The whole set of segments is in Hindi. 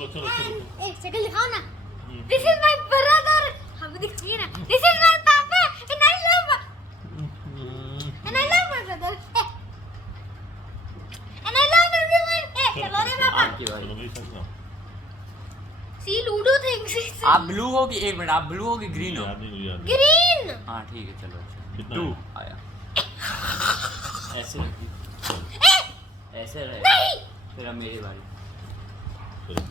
चलो चलो चलो एक सेकंड दिखाओ ना। This is my brother. हम दिखाइए ना। दिस इज माय पापा and I love my brother and I love everyone. चलो रे पापा। आपकी बारी। चलो मेरी साथ ना सी लूडो थिंग्स। आप ब्लू हो कि एक मिनट, आप ब्लू हो कि ग्रीन हो? याद नहीं मुझे याद नहीं। ग्रीन। हाँ ठीक है चलो। कितना 2 है? आया। ऐसे रखिए, ऐसे रहे। नहीं। फिर अब मेरी बारी। चलो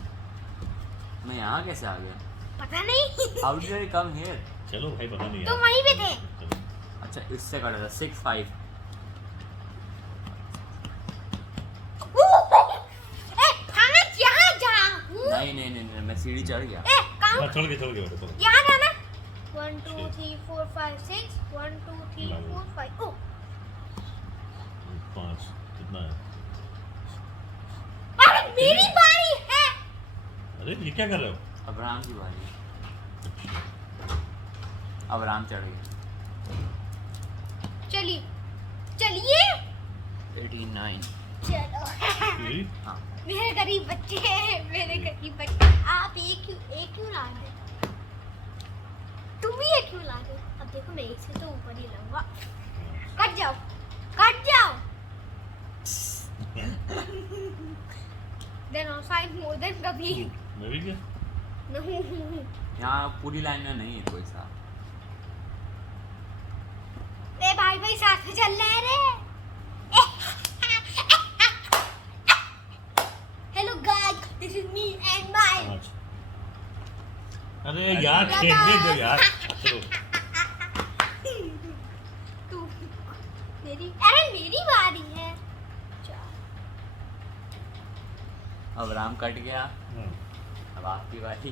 मैं यहाँ कैसे आ गया? पता नहीं। How did I come here? चलो भाई पता नहीं तुम वहीं पे थे। चलो। अच्छा इससे कटा था 6 5। हमें यहाँ जाना। नहीं मैं सीढ़ी चढ़ गया। हाँ, चढ़ गए बेटा चलो। यहाँ जाना। 1 2 3 4 5 6 1 2 3 4 5 ओ 5 कितना है? अरे मेरी बारी है। अरे ये क्या कर रहे हो? अब्राहम की बारी। अब्राहम चढ़ गया। चलिए चलिए 89। चलो। मेरी हाँ मेरे गरीब बच्चे मेरे गरीब बच्चे। आप एक क्यों ला रहे? तुम भी एक क्यों ला रहे? अब देखो मैं एक से तो ऊपर ही लाऊंगा। कट जाओ कट जाओ। Then on side more then कभी मेरी क्या? नहीं। यहाँ पूरी लाइन में नहीं है कोई सा। ए भाई भाई साथ में चल रहे हैं रे। Hello guys this is me and my. 5। अरे यार खेलने दो यार। चलो तू अरे मेरी बारी है। अब्राहम कट गया। हाँ, अब आपकी बारी।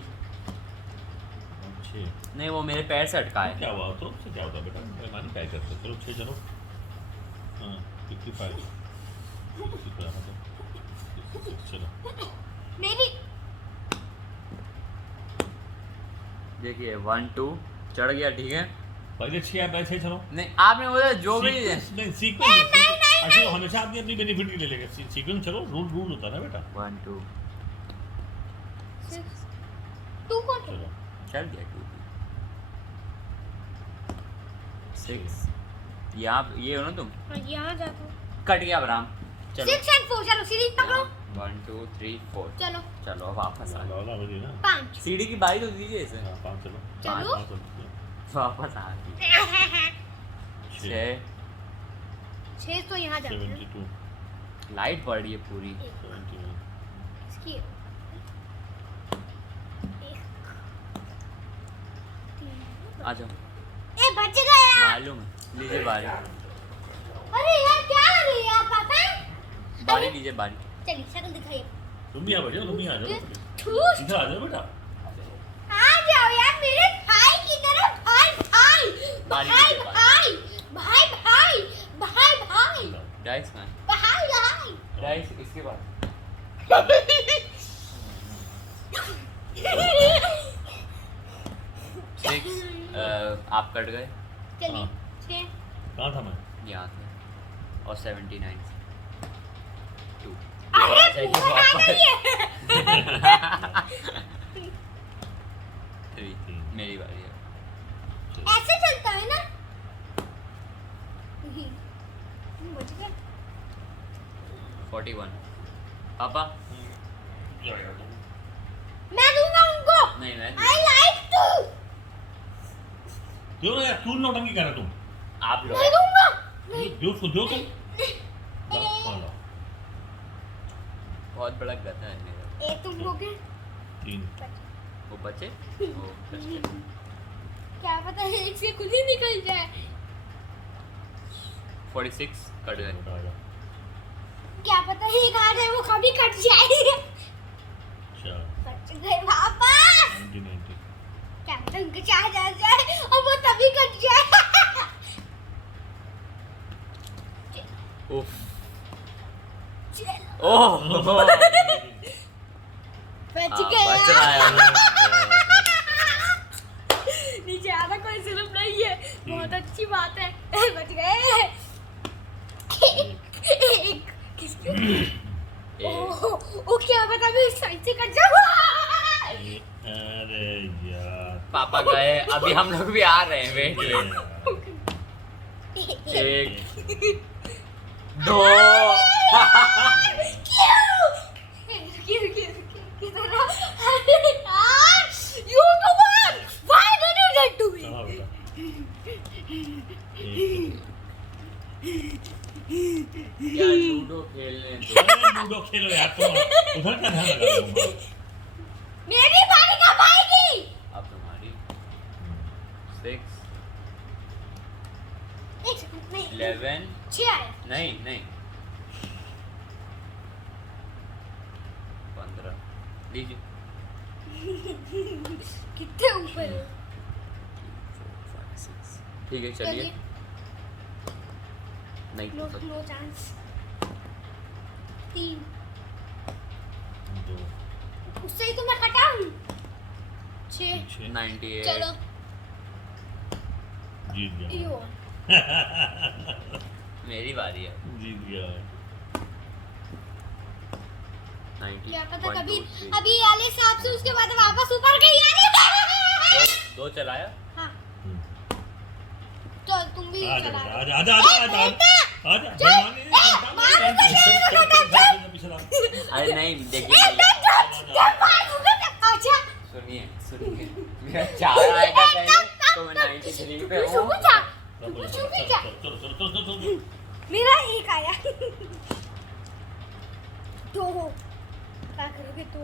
6 नहीं वो मेरे पैर से अटका है। क्या हुआ तो उससे क्या होता बेटा? मेहरबानी क्या करते? चलो 6 चलो। हाँ 55 चलो। मेरी देखिए 1 2 चढ़ गया ठीक है। पहले 6 आप 6 चलो। नहीं आपने बोला जो भी नहीं सीक्वेंस अच्छा तो हमेशा आदमी अपनी बेनिफिट के लिए लेगा। सीक्वेंस चलो रूल होता है ना बेटा। 1 2 तू कौन चलो चढ़ गया 2 6। यहाँ ये हो ना तुम। यहाँ जाता हूँ। कट गया अब्राहम। चलो 6 and 4 चलो सीढ़ी पकड़ो। 1 2 3 4 चलो चलो अब वापस आ गए। लाला बजी ना। 5 सीढ़ी की बारी तो दीजिए इसे। हाँ 5 चलो। चलो। 5 चलो। वापस आ गई। 6 6 6 तो यहाँ जाते हैं। 72 लाइट पड़ रही है पूरी। 71 इसकी आ जाओ ए बच गया। मालूम है। लीजिए बारी। अरे यार क्या हो रही है पापा? बारी लीजिए बारी। चलिए शक्ल दिखाइए। तुम भी आ जाओ तुम भी आ जाओ। ठूस इधर आ जाओ बेटा। आ जाओ यार मेरे भाई की तरफ। भाई भाई बारी भाई लीजिए, भाई भाई भाई भाई भाई डाइस में भाई भाई। डाइस इसके बाद 6 आप कट गए। चलिए हाँ। 6 कहाँ था मैं? यहाँ से और 79 2 अरे पूरा आ गई है। 3 मेरी बारी है। ऐसे चलता है ना। बच गया। 41 पापा। मैं दूंगा उनको। नहीं मैं आई लाइक टू। क्यों यार क्यों नौटंकी कर रहे तुम? आप लोग मैं दूंगा। जो उसको दो तुम। लो, बहुत बड़ा गधा है मेरा। ए तुम हो गए। 3 वो बचे वो बच गए। क्या पता है एक से खुद ही निकल जाए। 46 कट गए। बेटा आ जाओ। क्या पता है एक आ जाए वो कभी कट जाए। अच्छा बच गए वापस। 90 क्या पता उनके चाह जा जाए और वो तभी कट जाए। उफ चलो ओह बच हाँ, गया। बच रहा है। नीचे आधा कोई जुल्म नहीं है। बहुत अच्छी बात है। बच गए। एक किसके? एक। ओ क्या बता भी साइड से कट जाओ। अरे यार पापा गए, अभी हम लोग भी आ रहे हैं, वेट एक दो चला बेटा क्या लूडो खेलने दो। अरे लूडो खेलो यार तुम उधर का ध्यान लगा तुम। मेरी बारी कब आएगी? अब तुम्हारी 6 एक सेकंड, नहीं 11 6 आया। नहीं नहीं 15 लीजिए। कितने ऊपर है? 5 6 ठीक है चलिए। नहीं नो नो चांस। 3 दो उससे ही तो मैं कटा हूँ। 6 छः 98 चलो जीत गया यो मेरी बारी है। जीत गया 90 क्या पता 1 कभी 2 3 अभी वाले सांप से उसके बाद वापस ऊपर गई यार। दो चलाया। हाँ तो तुम भी आजा चला बेटा, आजा आजा आजा आजा आजा बेमानी अरे नहीं देखिए अच्छा सुनिए सुनिए मेरा 4 आएगा पहले तो मैं 93 पे हूँ। चलो मेरा 1 आया। 2 क्या करोगे? 2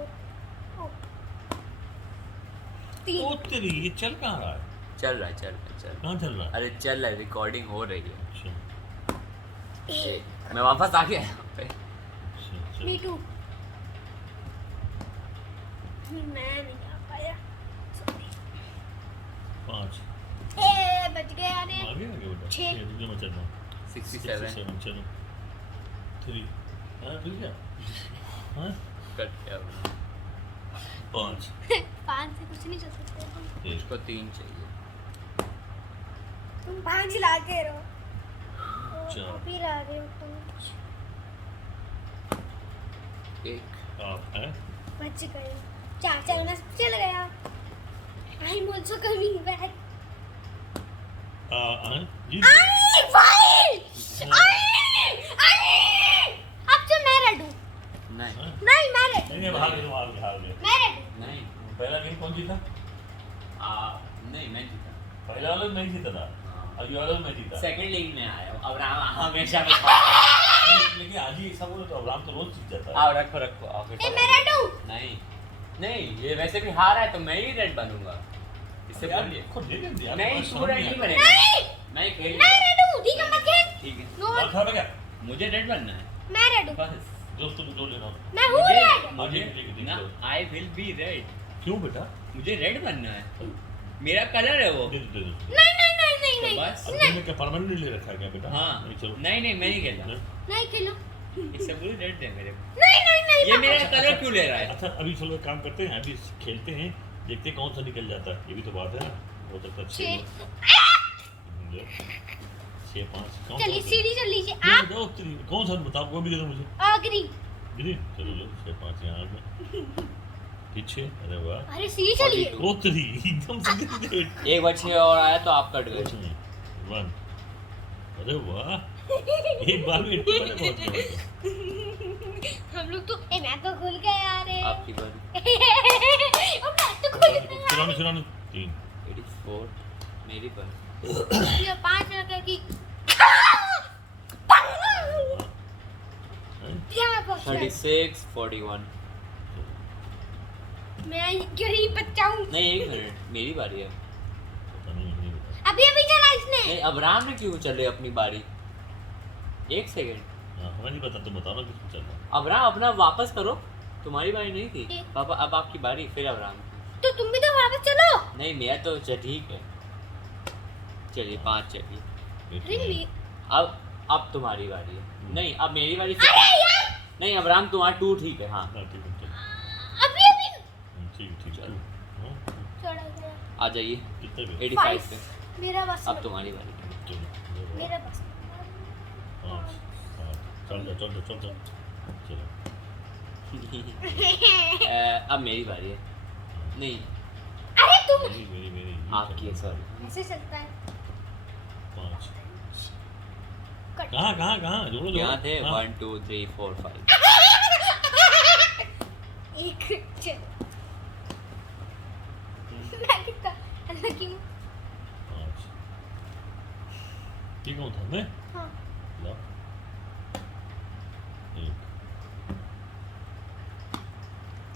3 ओ तेरी ये चल कहाँ रहा है? चल रहा है कहाँ चल रहा है? अरे चल रहा है, रिकॉर्डिंग हो रही है। अच्छा मैं वापस आ गया यहाँ पे। अच्छा मी टू। मैं नहीं आ पाया। 5 ए बच गए यार। आगे बेटा छः। तुझे मैं चलना 67 चलो 3 हाँ ठीक है हाँ कट गया। 5 5 से कुछ नहीं चल सकते तुम। इसको 3 चाहिए। तुम 5 लाते रहो। चलो। अभी ला रहे हो तुम। एक आप है बच गए। 4 चलना चल गया। I am also coming back. जीत आई भाई आई अब तो मैं रेड हूँ। नहीं नहीं मैं रेड। नहीं हार गए हार गए मैं रेड। नहीं पहला गेम कौन जीता? नहीं मैं जीता। पहला वाला मैं जीता था और ये वाला मैं जीता सेकंड लीग में आया हूँ। अब राम हमेशा लेकिन आज ही ऐसा बोलो तो अब्राम तो रोज जीत जाता है। आओ रखो रखो आओ फिर ए मैं रेड हूँ। नहीं नहीं ये वैसे भी हार है तो मैं ही रेड बनूंगा। इससे यार बोलिए खुद दे दे यार नहीं तुम्हारा तू रेड शर्म नहीं नहीं बनेगा। नहीं मैं खेल मैं रेड हूँ। ठीक है मत खेल। ठीक है नो बात खराब है क्या? मुझे रेड बनना है मैं रेड हूँ। बस। दोस्त तुम जो लेना मैं हूँ रेड। मुझे देख ना आई विल बी रेड। क्यों बेटा? मुझे रेड बनना है। मेरा कलर है वो। दे दे नहीं नहीं नहीं नहीं तो नहीं बस अब तुमने क्या परमानेंट ले रखा है क्या बेटा? हाँ नहीं चलो नहीं नहीं मैं नहीं खेलना। नहीं खेलो। इससे पूरी रेड दे मेरे को। नहीं नहीं नहीं ये मेरा कलर क्यों ले रहा है? अच्छा अभी चलो एक काम करते हैं अभी खेलते हैं देखते हैं कौन सा निकल जाता है ये भी तो बात है ना हो सकता है 6 5 चलिए सीढ़ी चल लीजिए आप। कौन सा बताओ कोई भी दे दो मुझे ग्रीन। ग्रीन चलो लो 6 5 यहाँ में पीछे अरे वाह अरे सीढ़ी चलिए। ओ तेरी एकदम सीधे एक बच्चे और आया तो आप कट गए। 1 अरे वाह एक बार में 80 वाले पहुंच गए हम लोग तो ए मैं तो खुल गया यार। आपकी बारी। ओ मैं तो खुल गया। चलाने 3 84 मेरी बारी। ये 5 लगा कि क्या बस 36 41 मैं गरीब बच्चा हूँ। नहीं एक मिनट मेरी बारी है। पता नहीं अभी अभी चला इसने। नहीं अब राम ने क्यों चले अपनी बारी? एक सेकंड हमें नहीं पता तुम बताओ ना किसमें चल रहा अब राम अपना वापस करो। तुम्हारी बारी नहीं थी ठीक। पापा अब आपकी बारी फिर अब राम। तो तुम भी तो वापस चलो। नहीं मेरा तो ठीक है। चलिए 5 चलिए। रियली अब तुम्हारी बारी है। नहीं अब मेरी बारी फिर। अरे यार नहीं अब राम तुम्हारा 2 ठीक है। हाँ हाँ ठीक है चल अभी अभी ठीक चलो। चढ़ा गया। आ जाइए कितने पे 85 पे। मेरा बस अब तुम्हारी बारी। चलो मेरा बस 5 7 चल जा चलो अब मेरी बारी है। नहीं अरे तुम मेरी आपकी है, सॉरी। ऐसे चलता है। 5 कट। कहाँ जोड़ो यहाँ थे हाँ। 1 2 3 4 5। एक चल। मैं कितना अलग क्यों? 5 ये कौन था मैं हाँ ला 1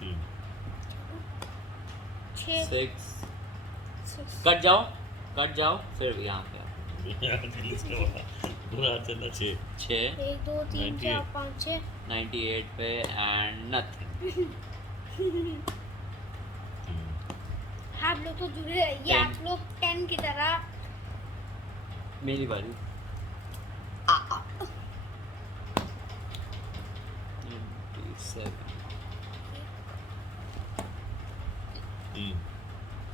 3 छः 6 कट जाओ फिर यहाँ पे आओ। पूरा चलना 6 6 1 2 3 4 5 6 98 पे एंड नथिंग। आप लोग तो जुड़े रहिए, आप लोग 10 की तरह। मेरी बारी। 97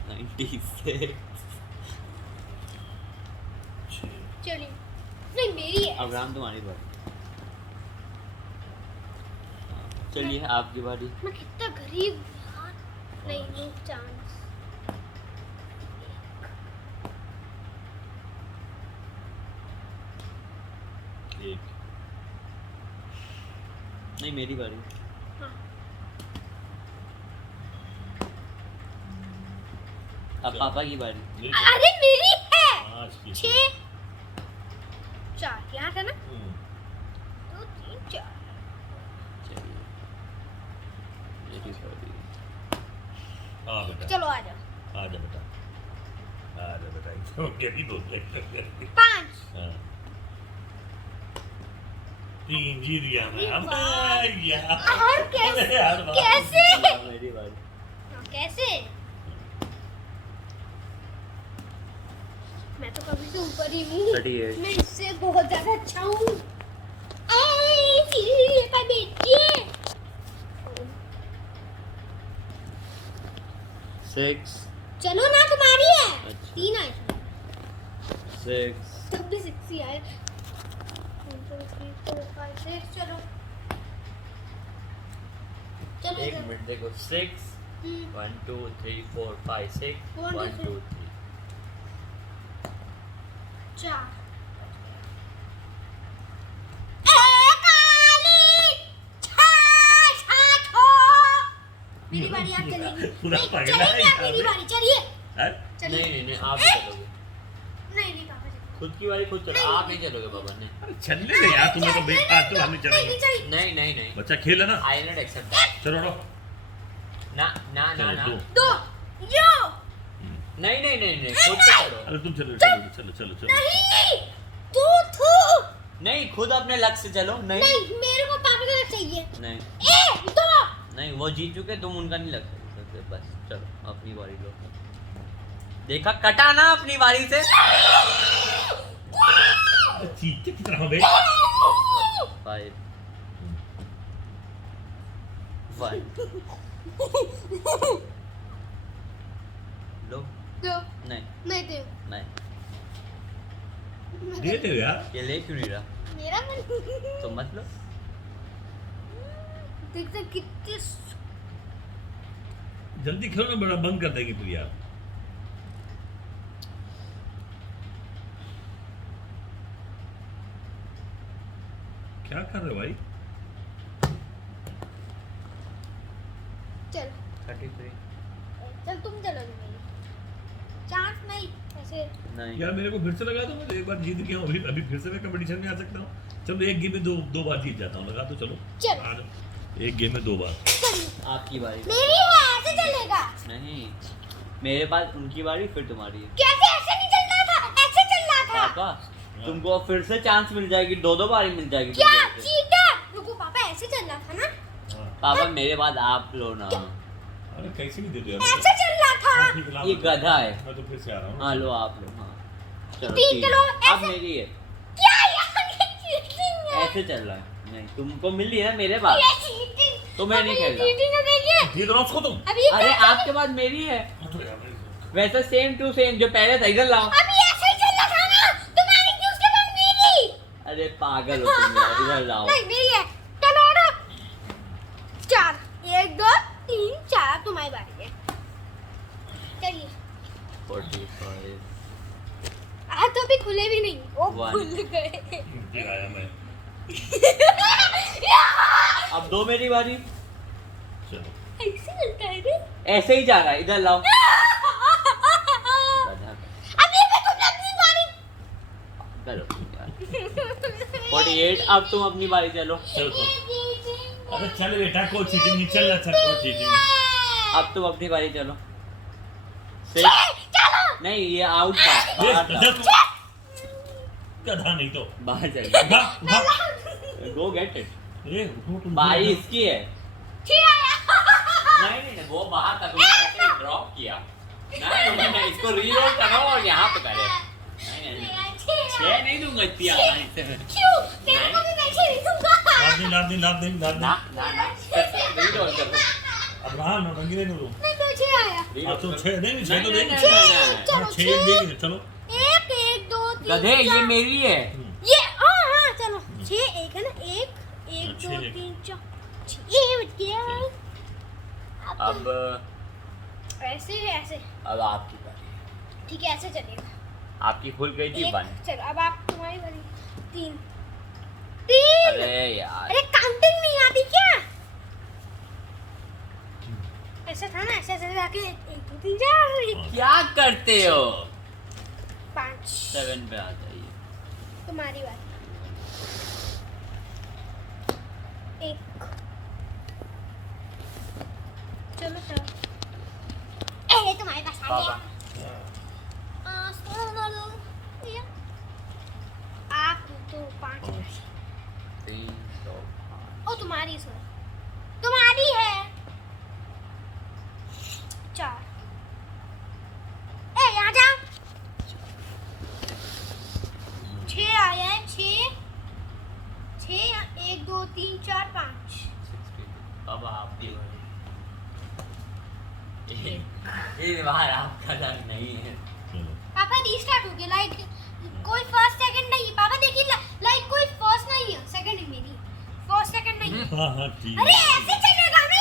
96। चलिए नहीं मेरी है। अब राम तुम्हारी बारी। चलिए आपकी बारी। मैं कितना गरीब हूँ यार। नहीं नो चांस। नहीं मेरी बारी। हाँ अब पापा की बारी। अरे मेरी है। 5 6 4 यहाँ था ना 2 3 4। चलिए मेरी बारी। हाँ बेटा चलो आ जाओ। आ जा बेटा कैसी बोल रहे 5 हाँ 3 जीत गया मैं अब यार और कैसे अरे यार बाप। कैसे मेरी बारी। हाँ, कैसे? मैं तो कभी से ऊपर ही हूँ। 38। मैं इससे बहुत ज्यादा अच्छा हूँ। सीढ़ी पर बैठिए। 6 चलो ना तुम्हारी है। अच्छा। 3 आए 6 तब भी 6 ही आए। 1 2 3 4 5 6 चलो चलो एक इधर। मिनट देखो 6 1 2 3 4 5 6 1 1 2 3 4 मेरी बारी आप चलेगी। पूरा नहीं, पागल चलिए है आप मेरी यार। बारी चलिए हैं? चलिए। नहीं आप ही चलोगे। नहीं पापा चलिए। खुद की बारी खुद चलो। आप ही चलोगे पापा ने। अरे चलने दे यार तुम्हें तो बेकार तो हमें नहीं चलेंगे चलिए। नहीं बच्चा खेल है ना आई नॉट एक्सेप्ट। चलो लो ना ना ना चलो ना 2 दो यो नहीं खुद से करो। अरे तुम चलो नहीं तू थू नहीं खुद अपने लक्ष्य से चलो। नहीं नहीं मेरे को पापा का चाहिए। नहीं 1 2 नहीं वो जीत चुके तुम उनका नहीं लग सकते। बस चलो अपनी बारी लो। देखा कटा ना अपनी बारी से। चीते की तरह बे 5 1 लो दो नहीं नहीं दे नहीं देते हो यार ये ले क्यों नहीं रहा मेरा मन तो मत लो। देखते कितने जल्दी खेलो ना बड़ा बंद कर देंगे फिर यार क्या कर रहे हो भाई चल 33 चल तुम चलोगे मेरी चांस नहीं ऐसे नहीं यार मेरे को फिर से लगा दो मैं एक बार जीत गया हूँ अभी फिर से मैं कंपटीशन में आ सकता हूँ चलो एक गेम में दो बार जीत जाता हूँ लगा तो चलो चल। आ जाओ एक गेम में 2 बार आपकी बारी। मेरी है ऐसे चलेगा नहीं मेरे पास उनकी बारी फिर तुम्हारी है। कैसे ऐसे नहीं चलना था ऐसे चलना था पापा तुमको फिर से चांस मिल जाएगी 2 बारी मिल जाएगी क्या तुमको ऐसे। चीटर रुको पापा ऐसे चलना था ना हाँ। पापा मेरे बाद आप लो ना। अरे कैसे नहीं देते यार ऐसे चलना था ठीक है, ला ये दो। गधा है। मैं तो फिर से आ रहा हूँ हाँ लो आप लो। हाँ चलो ठीक ठीक चलो, है अब ऐसे- मेरी है। क्या यार ये चीटिंग है ऐसे चल रहा है। नहीं तुमको मिली है मेरे पास। ये चीटिंग तो मैं नहीं खेल रहा। चीटिंग है देखिए जीत रहा हूँ उसको तुम अभी अरे आपके बाद मेरी है हाँ, तो यार मेरी- वैसे सेम टू सेम जो पहले था इधर लाओ। अभी ऐसे ही चलना था ना तुम्हारी थी उसके बाद मेरी अरे पागल हो तुम यार इधर लाओ। नहीं मेरी है चलो ना 4 तुम्हारी बारी है। चलिए 45 तो अभी खुले भी नहीं। ओ One. खुल गए। फिर आया मैं। अब दो मेरी बारी। चलो ऐसे चलता है रे। ऐसे ही जा रहा है, इधर लाओ। अभी मैं तुमने अपनी बारी। चलो 48 अब तुम अपनी बारी चलो। चलो अरे चल बेटा, कोई चीटिंग नहीं, चल अच्छा कोई चीटिंग नहीं। अब तुम अपनी बारी चलो। चलो। नहीं ये आउट था, बाहर था। गधा नहीं तो बाहर चल गो गेट इट। ए उठो तुम। बारी इसकी है। ठीक है। नहीं नहीं नहीं, वो बाहर था, तुमने ऐसे ड्रॉप किया। नहीं नहीं नहीं, इसको रीलोड करो और यहाँ पे करे। नहीं नहीं नहीं, 6 नहीं दूंगा इतनी आसानी से। क्यों? तेरे को भी पैसे नहीं दूंगा। लाद दे। ना ना ना, रीलोड करो। अब रहा ना रंगी नहीं करो। नहीं तो 6 आया। हाँ तो 6 नहीं 6 तो देंगे। चलो, हाँ 6 देंगे चलो। 1 1 2 3 गधे ये मेरी है। ये हाँ चलो 6 1 है ना 1 1 2 छह। 3 4 ये बच गया। अब ऐसे ऐसे अब आपकी बारी। ठीक है ऐसे चलेगा। आपकी खुल गई थी 1। चलो अब आप तुम्हारी बारी 3 अरे यार अरे काउंटिंग नहीं आती क्या? ऐसा था ना ऐसे ऐसे जाके 1 2 3 4 क्या करते हो? 5 7 पे आ जाइए। तुम्हारी बारी 1 चलो चलो तुम्हारे पास आ पापा गया। आप तो 5 3 2 ओ तुम्हारी सुनो तुम्हारी है 4 ए यहाँ जाओ 6 आया है 6 1 2 3 4 5 अब आपकी बारी। इस बार आपका डर नहीं है। चलो पापा रीस्टार्ट हो गया लाइक कोई फर्स्ट सेकंड नहीं है पापा देखिए लाइक कोई फर्स्ट नहीं है सेकंड है मेरी फर्स्ट सेकंड नहीं है। हाँ ठीक अरे ऐसे चलेगा ना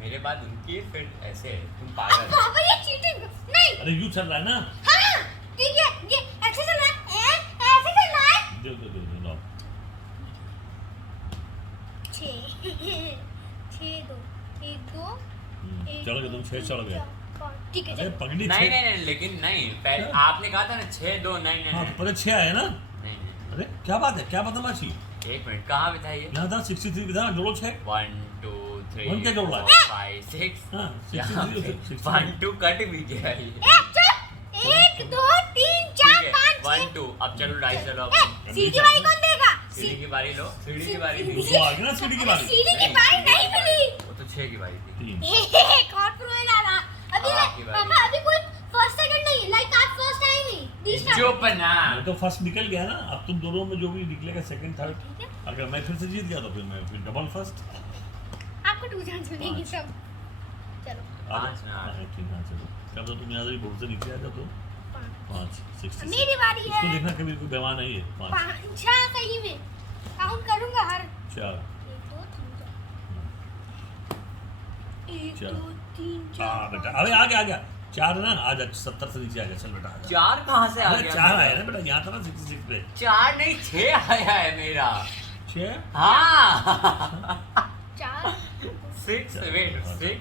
मेरे बाद उनकी फिर ऐसे तुम अब पागल हो। पापा ये चीटिंग नहीं अरे यू चल रहा है ना। हाँ ठीक है ये ऐसे चल रहा है ऐसे चल रहा है दे लो 6 2 1 2 चढ़ गए तुम 6 चढ़ गए। ठीक है अरे चलो पगड़ी नहीं 6। नहीं नहीं लेकिन नहीं पहले क्या? आपने कहा था ना 6 2 नहीं नहीं हाँ नहीं पहले 6 आए ना। नहीं नहीं अरे क्या बात है, क्या बदमाशी। एक मिनट कहाँ बिठाइए। यहाँ था 63 था जोड़ो 6। 1 2 3 वन क्या जोड़ रहा है? 4 5 6 हाँ यहाँ 63 पे 63 1 2 कट भी गया ये। चुप 1 2 3 4 5 1 2 अब चलो डाइस चलो। सीधी बारी कौन देगा सीढ़ी की बारी लो, सीढ़ी की बारी दी। उसको आ गया ना सीढ़ी की बारी। सीधी की बारी नहीं मिली वो तो 6 की बारी थी। 3 कॉर्पोरेट आ रहा अभी अब आपकी बारी। पापा अभी कोई फर्स्ट सेकंड नहीं है लाइक आप फर्स्ट आए नहीं तीसरा चुप ना। मैं तो फर्स्ट निकल गया ना। अब तुम दोनों में जो भी निकलेगा सेकंड थर्ड, ठीक है अगर मैं फिर से जीत गया तो फिर मैं फिर डबल फर्स्ट। आपको 2 चांस मिलेगी सब चलो 5 ना। ठीक है चलो। कब तो तुम यहाँ से बहुत से नीचे आ जाओ तो 5 6 मेरी बारी है इसको देखना कभी कोई बेमान नहीं है। 5 5 सही में काउंट करूंगा हर 4 1 2 3 1 चलो। 2 3 हाँ 4 बेटा अबे आ गया 4 ना आ जा 70 से नीचे आ गया। चल बेटा आ जा। 4 कहाँ से आ अरे गया? 4 आया ना बेटा, यहाँ था ना 66 पे। 4 नहीं 6 आया है मेरा। 6 हाँ 4 6 वेट 6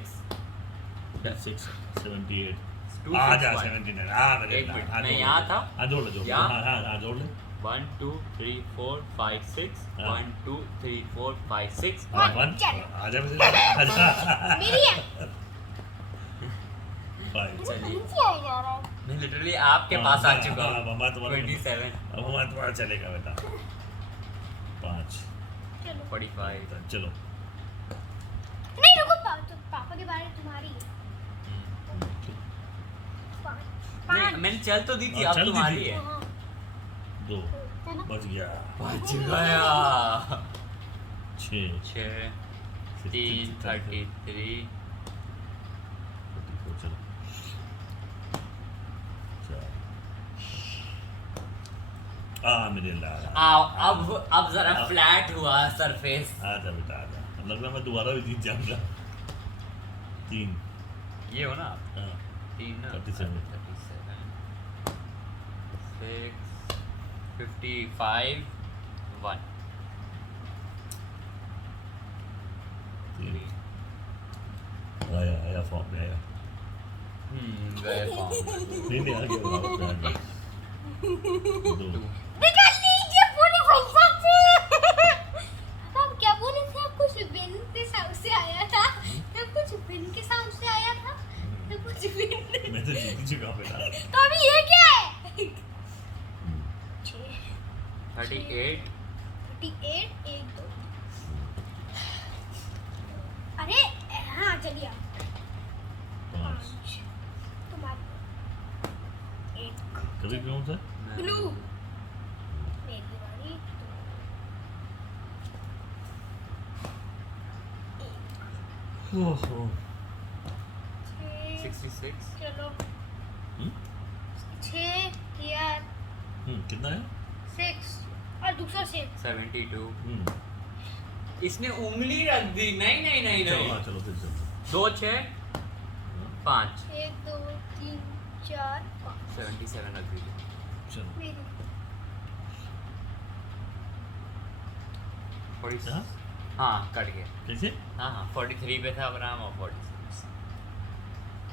6 78 2 आ जा 79 आ मेरे एक बेटा, मिनट, हाँ, मैं जोड़ ले। यहाँ था? हाँ जोड़ ले जोड़ ले। यहाँ? हाँ जोड़ ले। 1 2 3 4 5 6 हाँ। 1 2 3 4 5 6 हाँ, 1 वन चलो। आ जा मेरे बेटा, आ जा। मेरी है 5 चलिए नीचे आ जा रहा है मैं लिटरली आपके पास आ चुका हूँ। हमारा तुम्हारा 27 अब हमारा तुम्हारा चलेगा बेटा। 5 चलो 45 चलो। नहीं रुको पापा के बारे में तुम्हारी है नहीं मैंने चल तो दी थी हाँ, अब चल दी तुम्हारी थी। है। 2 बच गया। बच गया 6 6 3 33 चलो 4 आ मेरे लाल आओ अब जरा फ्लैट हुआ सरफेस। आ जा बेटा आ जा। लग रहा मैं दोबारा भी जीत जाऊंगा। 3 ये हो ना आप? हाँ 3 ना 37 6 55 1 आया फॉर्म में आया गए फॉर्म नहीं आ गया वापस आ गया 2 निकाल लीजिए पूरी पैसा से। अब आप क्या बोले थे? आप कुछ बिन के साउंड से आया था, तब कुछ बिन के साउंड से आया था, तब कुछ बिन। मैं तो जीत चुका बेटा तो अभी ये क्या है? 38 38 1 2। अरे हाँ चलिए 5 तुम्हारी एक कभी कौन सा ब्लू मेरी बारी ओहो 66 चलो हम्म 6 यार कितना है 6 और दूसरा 6 72 इसने उंगली रख दी नहीं नहीं नहीं चलो नहीं हाँ चलो फिर चलो 2 6 5 1 2 3 4 5 77 रख दीजिए चलो मेरी 40 हाँ? हाँ कट गया कैसे हाँ हाँ 43 पे था अब्राहम और 46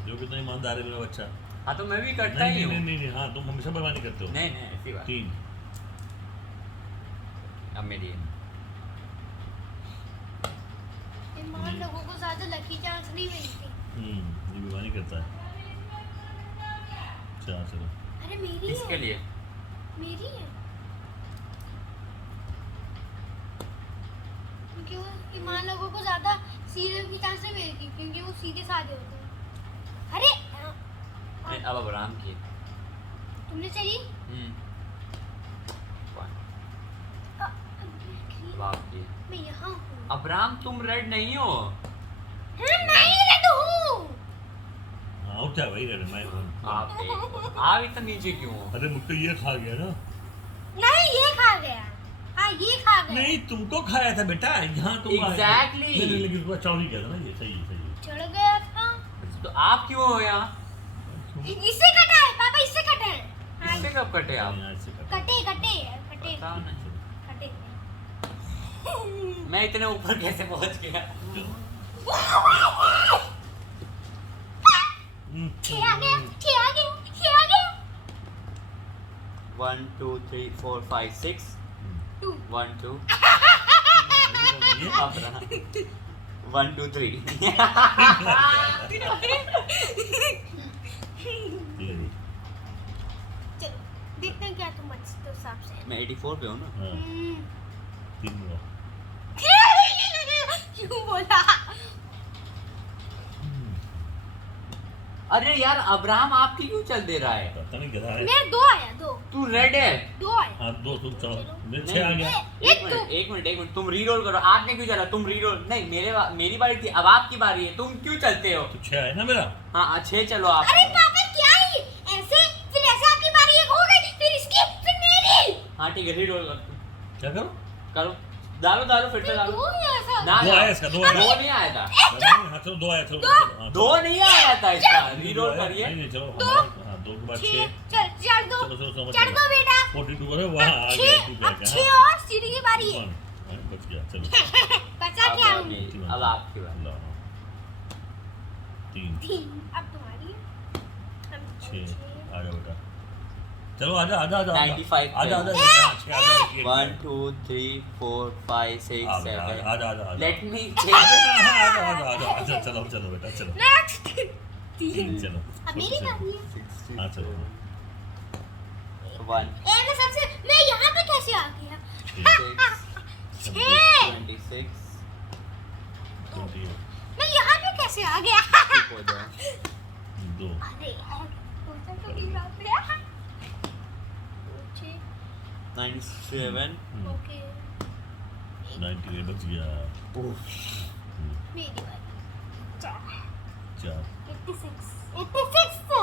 जो कितना ईमानदार है मेरा बच्चा हाँ तो मैं भी कटता नहीं ही नहीं हूँ नहीं नहीं हाँ तुम हमेशा बेईमानी करते हो नहीं नहीं ऐसी बात 3 अब मेरी है ईमान लोगों को ज्यादा लकी चांस नहीं मिलती। ये बेईमानी करता है 4 चलो अरे मेरी किसके है लिए मेरी है क्योंकि वो ईमान लोगों को ज्यादा सीधे की चांस नहीं मिलती क्योंकि वो सीधे साधे होते हैं। अरे नहीं, अब अब्राहम की तुमने चली वाह की मैं यहाँ हूँ। अब्राहम तुम रेड नहीं हो हाँ, नहीं रेड हूँ। हाँ और क्या भाई रेड मैं हूँ। आप आप इतना नीचे क्यों हो अरे मुट्टू ये खा गया ना नहीं ये खा गया। हाँ ये खा गया। नहीं तुमको खाया था बेटा यहाँ तुम आए थे। Exactly. नहीं नहीं, लेकिन उसको चौड़ी किया था ना ये सही है सही है चढ़ गया था। तो आप क्यों हो यहाँ इससे कटा है पापा इससे कटा है। हाँ, इससे कब कटे आप यहाँ से कर। कटे कटे कटे बताओ ना कटे। मैं इतने ऊपर कैसे पहुंच गया छह आ गया छह आ गया छह आ गया 1 2 3 4 5 6 2 1 2 अब्राहम 1 2 3 चलो देखते हैं क्या तुम अच्छे तो हिसाब से। मैं 84 पे हूँ ना हम्म, 3 मिला क्यों बोला? अरे यार अब्राहम आपकी क्यों चल दे रहा है पता नहीं गधा है मेरे 2 आया 2 तू रेड है 2 आया। हाँ 2 तुम चलो मेरे नहीं, 6 आ गया एक मिनट तुम रीरोल करो आपने क्यों चला तुम रीरोल नहीं मेरी बारी थी अब आपकी बारी है तुम क्यों चलते हो तो 6 है ना मेरा हाँ अच्छे चलो आप अरे पापा क्या ही ऐसे फिर ऐसे आपकी बारी एक हो गई फिर इसकी फिर मेरी। हाँ ठीक है रीरोल कर क्या करो करो डालो फिर से डालो दो ही ऐसा। ना दो आया इसका, दो आया। दो नहीं आया था हाँ चलो 2 आया चलो चलो, हाँ, दो नहीं आया था इसका चलो, रीरोल दो आया। करिए नहीं नहीं चलो दो। हाँ 2 के बाद 6 छह चल चढ़ दो चलो चलो समझ चढ़ दो बेटा। 42 है वहाँ आ गया छह तू अब क्या 6 और सीढ़ी की बारी है। बच गया चलो बचा अब क्या हूँ? मेरी- अब आपकी बारी ला 3 3 अब तुम्हारी है। हम 6 आ जाओ बेटा चलो आजा आजा आजा 95 आजा आजा पे। 6 आजा 1 2 3 4 5 6 7 आजा आजा लेट मी आजा आजा चलो चलो बेटा चलो नेक्स्ट 3 चलो अब मेरी बारी है। हाँ चलो 1 ए मैं सबसे मैं यहाँ पे कैसे आ गया? 6 छह 26 28 मैं यहाँ पे कैसे आ गया? चुप हो जाओ 2 अरे यार सोचा तो नहीं जाते। 97 ओके 98 बच गया मेरी बारी 4 4 86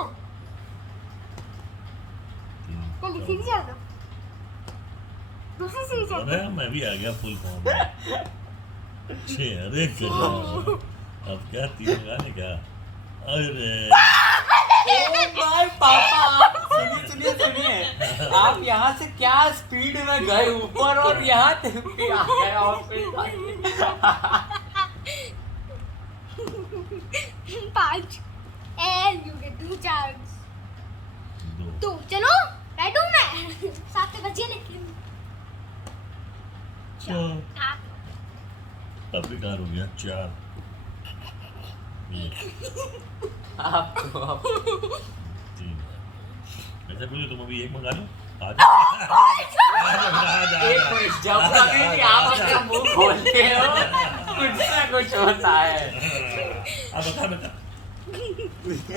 चलिए सीधी चल दो दूसरी सीधी चल अरे मैं भी आ गया फुल फॉर्म में 6 अरे गधा अब क्या 3 लगाने का? अरे माय पापा, सुनिए आप यहाँ से क्या स्पीड में गए ऊपर और यहाँ तक पे आ गए और फिर 5 and you get 2 chance. 2 तो चलो बैठू मैं 7 बजे लेकिन 4 अब बेकार हो गया 4 आपको 3 ऐसा बोलिए तुम अभी एक मंगा लो आ जा एक मिनट, जब कभी भी आप अपना मुंह खोलते हो कुछ ना कुछ होता है। अब बता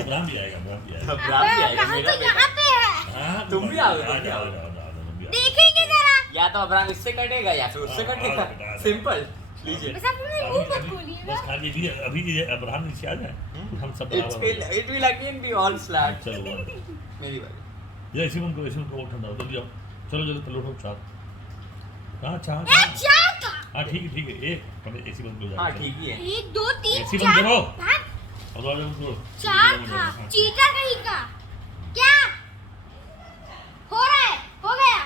अब्राहम भी आएगा घबरा भी आएगा, कहाँ मेरा तो बेटा। यहाँ पे है हाँ तुम भी आओगे, आ तुम भी जाओ, आओगे। आ जाओ, आ जाओ, तुम भी आओ। देखेंगे जरा या तो अब्राहम इससे कटेगा या फिर उससे कटेगा, सिंपल। लीजिए। बस अपने मुंह मत खोलिएगा बस खाली भी अभी ये अब्राहम नीचे आ जाए हम सब It will again be all flat. चलो मेरी बारी। ये ऐसे उनको ठंडा हो जल्दी आओ चलो जल्दी चलो उठो 4 हाँ 4 ए 4 था हाँ ठीक है एक पहले एसी बंद करो हाँ ठीक ही है। 1 2 3 एसी बंद करो 4 अब दरवाजा बंद करो 4 था चीटर कहीं का क्या हो रहा है हो गया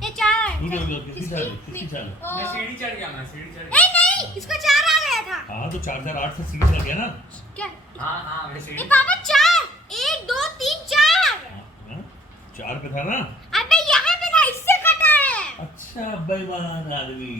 ये 4 है किसकी चाल मैं सीढ़ी चढ़ गया, मैं सीढ़ी चढ़ ए नहीं इसका 4 आ गया था हाँ तो 4 4 8 से सीधे लग गया ना क्या हाँ हाँ मैं ए सीढ़ी। पापा 4 1 2 3 4 4 पे था ना अबे यहाँ पे था इससे कटा है अच्छा बेईमान आदमी